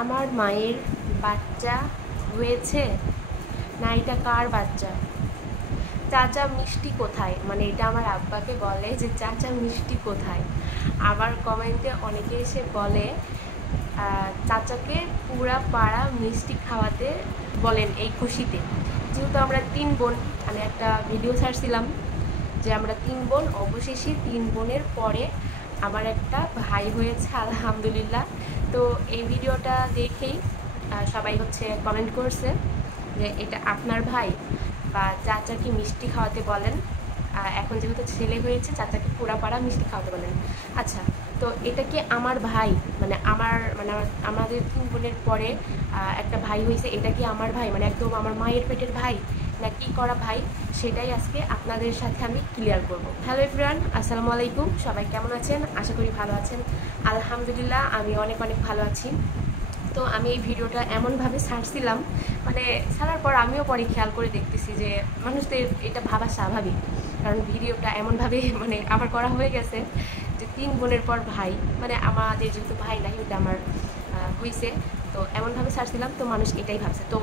আমার মায়ের বাচ্চা হয়েছে না এটা কার বাচ্চা? চাচা মিষ্টি কোথায়? মানে এটা আমার আব্বাকে বলে যে চাচা মিষ্টি কোথায়। আবার কমেন্টে অনেকে এসে বলে চাচাকে পুরা পাড়া মিষ্টি খাওয়াতে বলেন এই খুশিতে। যেহেতু আমরা 3 বোন, মানে একটা ভিডিও ছাড়ছিলাম যে আমরা 3 বোন, অবশেষে 3 বোনের পরে আবার একটা ভাই হয়েছে আলহামদুলিল্লাহ। তো এই ভিডিওটা দেখেই সবাই কমেন্ট করছে যে এটা আপনার ভাই, বা চাচাকে মিষ্টি খাওয়াতে বলেন। এখন যেহেতু ছেলে হয়েছে চাচাকে পুরা পাড়া মিষ্টি খাওয়াতে বলেন। আচ্ছা, তো এটা কি আমার ভাই? মানে আমাদের 3 বোনের পরে একটা ভাই হয়েছে, এটা কি আমার ভাই? মানে একদম আমার মায়ের পেটের ভাই না কি করা ভাই? সেটাই আজকে আপনাদের সাথে আমি ক্লিয়ার করব। হ্যালো এভরিওয়ান, আসসালামু আলাইকুম। সবাই কেমন আছেন? আশা করি ভালো আছেন। আলহামদুলিল্লাহ আমি অনেক অনেক ভালো আছি। তো আমি এই ভিডিওটা এমনভাবে ছাড়ছিলাম, মানে ছাড়ার পর আমিও পরে খেয়াল করে দেখতেছি যে মানুষদের এটা ভাবা স্বাভাবিক, কারণ ভিডিওটা এমনভাবে মানে আমার করা হয়ে গেছে যে 3 বোনের পর ভাই, মানে আমাদের যেহেতু ভাই নাই, ওটা আমার হয়েছে। তো এমনভাবে ছাড়ছিলাম, তো মানুষ এটাই ভাবছে। তো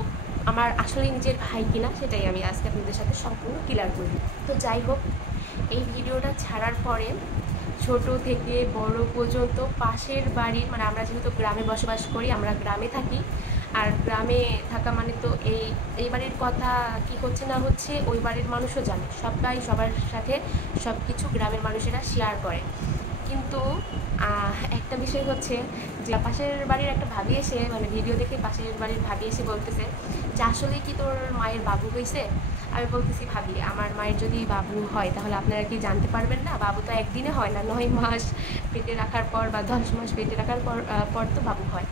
আমার আসলে নিজের ভাই কিনা সেটাই আমি আজকে আপনাদের সাথে সম্পূর্ণ ক্লিয়ার করি। তো যাই হোক, এই ভিডিওটা ছাড়ার পরে ছোট থেকে বড় পর্যন্ত পাশের বাড়ির, মানে আমরা যেহেতু গ্রামে বসবাস করি, আমরা গ্রামে থাকি, আর গ্রামে থাকা মানে তো এই বাড়ির কথা কি হচ্ছে না হচ্ছে ওই বাড়ির মানুষও জানে। সবাই সবার সাথে সব কিছু গ্রামের মানুষেরা শেয়ার করে। কিন্তু একটা বিষয় হচ্ছে যে পাশের বাড়ির একটা ভাবি এসে, মানে ভিডিও দেখে পাশের বাড়ির ভাবি এসে বলতেছে যে আসলে কি তোর মায়ের বাবু হয়েছে? আমি বলতেছি ভাবি, আমার মায়ের যদি বাবু হয় তাহলে আপনারা কি জানতে পারবেন না? বাবু তো একদিনে হয় না, 9 মাস পেটে রাখার পর বা 10 মাস পেটে রাখার পর তো বাবু হয়।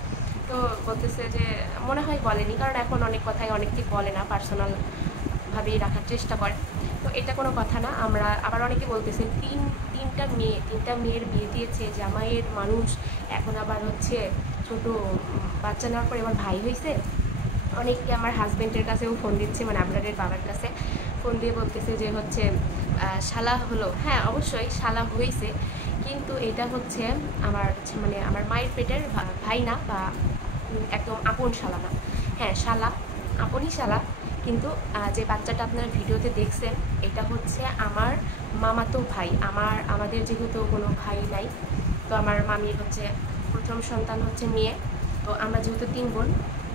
তো বলতেছে যে মনে হয় বলেনি, কারণ এখন অনেক কথাই অনেককে বলে না, পার্সোনালভাবেই রাখার চেষ্টা করে। তো এটা কোনো কথা না। আমরা আবার অনেকে বলতেছে তিনটা মেয়ের বিয়ে দিয়েছে জামাইয়ের মানুষ, এখন আবার ছোট বাচ্চা নেওয়ার পর এবার ভাই হয়েছে। অনেকে আমার হাজব্যান্ডের কাছেও ফোন দিচ্ছে, মানে আপনাদের বাবার কাছে ফোন দিয়ে বলতেছে যে শালা হলো। হ্যাঁ, অবশ্যই শালা হয়েছে, কিন্তু এটা আমার মায়ের পেটের ভাই না, বা একদম আপন শালা না। হ্যাঁ, শালা, আপনই শালা, কিন্তু যে বাচ্চাটা আপনারা ভিডিওতে দেখছেন এটা আমার মামাতো ভাই। আমাদের যেহেতু কোনো ভাই নাই, তো আমার মামির প্রথম সন্তান মেয়ে। তো আমরা যেহেতু 3 বোন,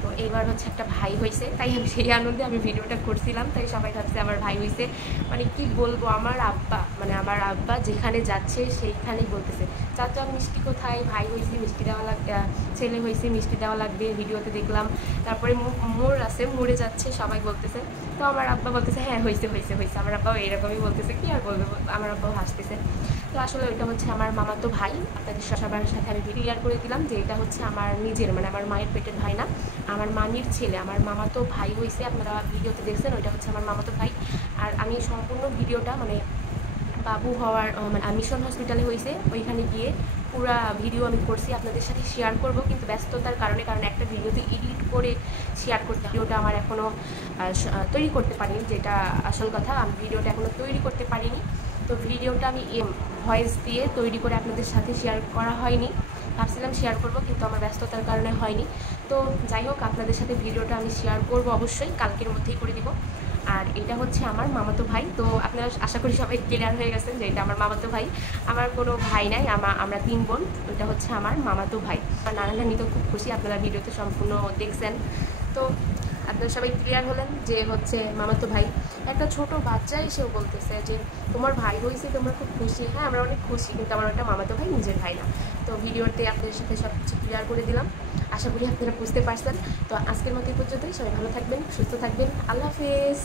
তো এবার একটা ভাই হয়েছে, তাই আমি সেই আনন্দে আমি ভিডিওটা করছিলাম। তাই সবাই ভাবছে আমার ভাই হয়েছে। মানে কি বলবো, আমার আব্বা যেখানে যাচ্ছে সেইখানেই বলতেছে চাচা মিষ্টি কোথায়? ভাই হয়েছে মিষ্টি দেওয়া লাগবে, ছেলে হয়েছে মিষ্টি দেওয়া লাগবে। ভিডিওতে দেখলাম। তারপরে মোড়ে যাচ্ছে, সবাই বলতেছে। তো আমার আব্বা বলতেছে হ্যাঁ হয়েছে হয়েছে হয়েছে। আমার আব্বাও এরকমই বলতেছে, কি আর বলবে, আমার আব্বাও হাসতেছে। তো আসলে ওইটা আমার মামাতো ভাই। আপনাদের সবার সাথে আমি ক্লিয়ার করে দিলাম যে এটা আমার নিজের, মানে আমার মায়ের পেটের ভাই না, আমার মামির ছেলে, আমার মামাতো ভাই হয়েছে। আপনারা ভিডিওতে দেখছেন, ওইটা আমার মামাতো ভাই। আর আমি সম্পূর্ণ ভিডিওটা মানে বাবু হওয়ার মানে মিশন হসপিটালে হয়েছে, ওইখানে গিয়ে পুরা ভিডিও আমি করছি, আপনাদের সাথে শেয়ার করব, কিন্তু ব্যস্ততার কারণে, কারণ একটা ভিডিওতে এডিট করে শেয়ার করতে, ভিডিওটা আমার এখনও তৈরি করতে পারিনি, যেটা আসল কথা। আমি ভিডিওটা এখনও তৈরি করতে পারিনি। তো ভিডিওটা আমি ভয়েস দিয়ে তৈরি করে আপনাদের সাথে শেয়ার করা হয়নি। ভাবছিলাম শেয়ার করব, কিন্তু আমার ব্যস্ততার কারণে হয়নি। তো যাই হোক, আপনাদের সাথে ভিডিওটা আমি শেয়ার করব অবশ্যই, কালকের মধ্যেই করে দিব। আর এটা আমার মামাতো ভাই। তো আপনারা আশা করি সবাই ক্লিয়ার হয়ে গেছেন যে এটা আমার মামাতো ভাই। আমার কোনো ভাই নাই, আমরা 3 বোন। ওইটা আমার মামাতো ভাই। আমার নানা নানি তো খুব খুশি, আপনারা ভিডিওতে সম্পূর্ণ দেখছেন। তো আপনারা সবাই ক্লিয়ার হলেন যে মামাতো ভাই। একটা ছোট বাচ্চা এসেও বলতেছে যে তোমার ভাই হয়েছে, তোমরা খুব খুশি। হ্যাঁ, আমরা অনেক খুশি, কিন্তু আমার একটা মামাতো ভাই, নিজের ভাই না। তো ভিডিওতে আপনাদের সাথে সব কিছু ক্লিয়ার করে দিলাম, আশা করি আপনারা বুঝতে পারছেন। তো আজকের মতো এই পর্যন্তই। সবাই ভালো থাকবেন, সুস্থ থাকবেন। আল্লাহ হাফেজ।